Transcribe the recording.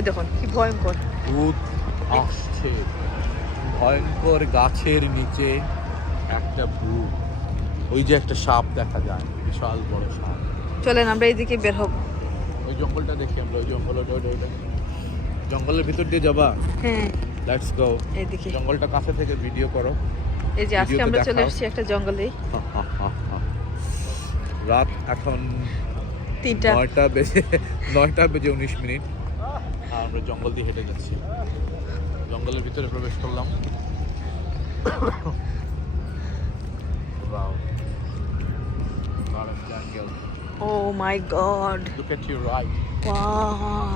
ওই দেখুন কি ভয়ঙ্কর। ভূত আসছে, ভয়ঙ্কর গাছের নিচে একটা ভূত। ওই যে একটা সাপ দেখা যায়, বিশাল বড় সাপ। চলেন আমরা এইদিকে বের হব। ওই জঙ্গলটা দেখি আমরা, ওই জঙ্গলের ভিতর দিয়ে যাবা। হ্যাঁ লেটস গো। এইদিকে জঙ্গলটা কাছে থেকে ভিডিও করো। এই যে আজকে আমরা চলে এসেছি একটা জঙ্গলে। রাত এখন 3টা 9:19 আর আমরা জঙ্গল দিয়ে হেঁটে যাচ্ছি। জঙ্গলের ভিতরে প্রবেশ করলাম। Wow. Lot of jungle. Oh my god, Look at your right. Wow.